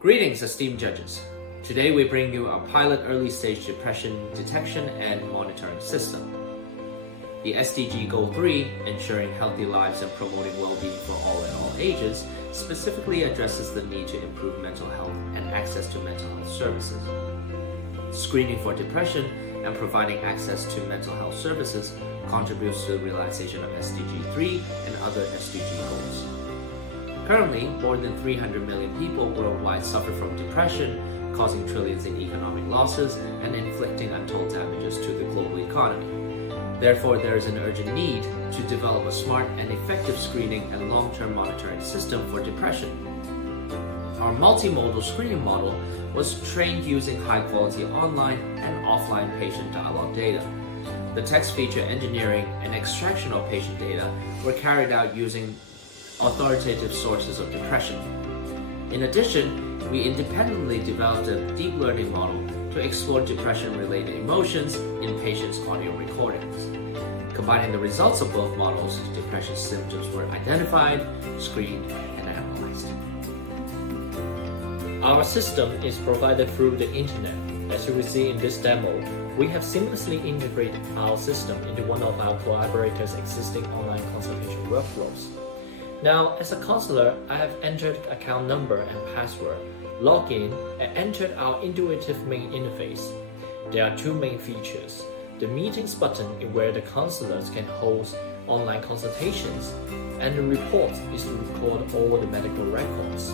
Greetings, esteemed judges. Today we bring you our pilot early-stage depression detection and monitoring system. The SDG Goal 3, ensuring healthy lives and promoting well-being for all at all ages, specifically addresses the need to improve mental health and access to mental health services. Screening for depression and providing access to mental health services contributes to the realization of SDG 3 and other SDG goals. Currently, more than 300 million people worldwide suffer from depression, causing trillions in economic losses and inflicting untold damages to the global economy. Therefore, there is an urgent need to develop a smart and effective screening and long-term monitoring system for depression. Our multimodal screening model was trained using high-quality online and offline patient dialogue data. The text feature engineering and extraction of patient data were carried out using authoritative sources of depression. In addition, we independently developed a deep learning model to explore depression-related emotions in patients' audio recordings. Combining the results of both models, depression symptoms were identified, screened, and analyzed. Our system is provided through the internet. As you will see in this demo, we have seamlessly integrated our system into one of our collaborators' existing online consultation workflows. Now, as a counselor, I have entered account number and password, logged in, and entered our intuitive main interface. There are two main features. The meetings button is where the counselors can host online consultations, and the report is to record all the medical records.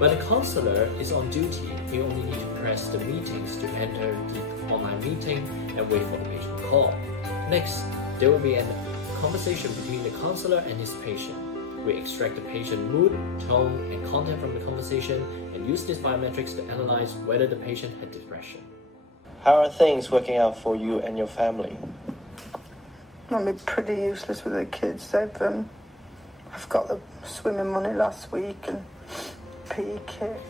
When the counselor is on duty, he only needs to press the meetings to enter the online meeting and wait for the patient call. Next, there will be a conversation between the counselor and his patient. We extract the patient mood, tone, and content from the conversation and use these biometrics to analyze whether the patient had depression. How are things working out for you and your family? I've been pretty useless with the kids. I've got the swimming money last week and PE kit.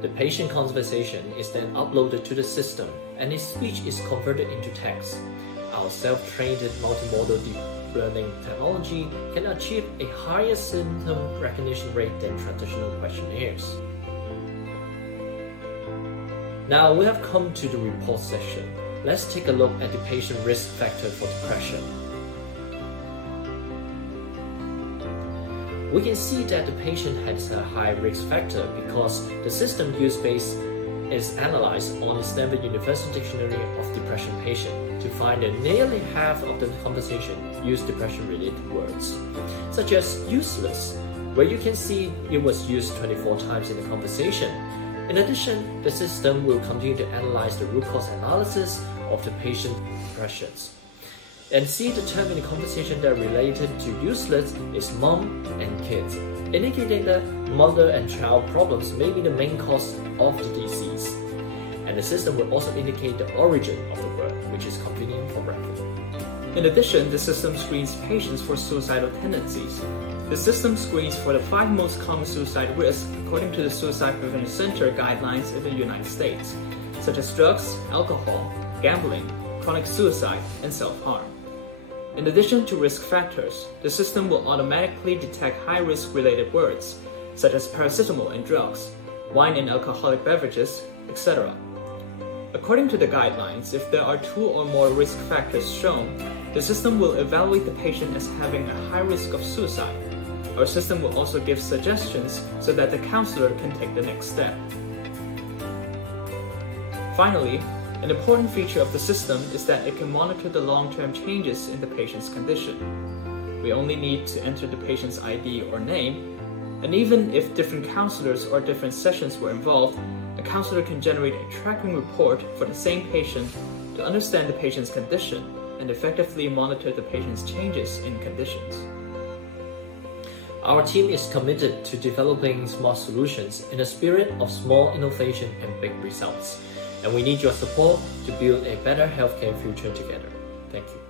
The patient conversation is then uploaded to the system and his speech is converted into text. Our self-trained multimodal deep learning technology can achieve a higher symptom recognition rate than traditional questionnaires. Now we have come to the report section. Let's take a look at the patient risk factor for depression. We can see that the patient has a high risk factor because the system use base is analyzed on the Stanford University Dictionary of Depression Patient to find that nearly half of the conversation use depression-related words, such as useless, where you can see it was used 24 times in the conversation. In addition, the system will continue to analyze the root cause analysis of the patient's depressions and see the term in the conversation that are related to useless is mom and kids, indicating that mother and child problems may be the main cause of the disease. And the system will also indicate the origin of the word, which is convenient for record. In addition, the system screens patients for suicidal tendencies. The system screens for the 5 most common suicide risks according to the Suicide Prevention Center guidelines in the United States, such as drugs, alcohol, gambling, chronic suicide, and self-harm. In addition to risk factors, the system will automatically detect high-risk related words, such as paracetamol and drugs, wine and alcoholic beverages, etc. According to the guidelines, if there are 2 or more risk factors shown, the system will evaluate the patient as having a high risk of suicide. Our system will also give suggestions so that the counselor can take the next step. Finally, an important feature of the system is that it can monitor the long-term changes in the patient's condition. We only need to enter the patient's ID or name, and even if different counselors or different sessions were involved, a counselor can generate a tracking report for the same patient to understand the patient's condition and effectively monitor the patient's changes in conditions. Our team is committed to developing smart solutions in a spirit of small innovation and big results. And we need your support to build a better healthcare future together. Thank you.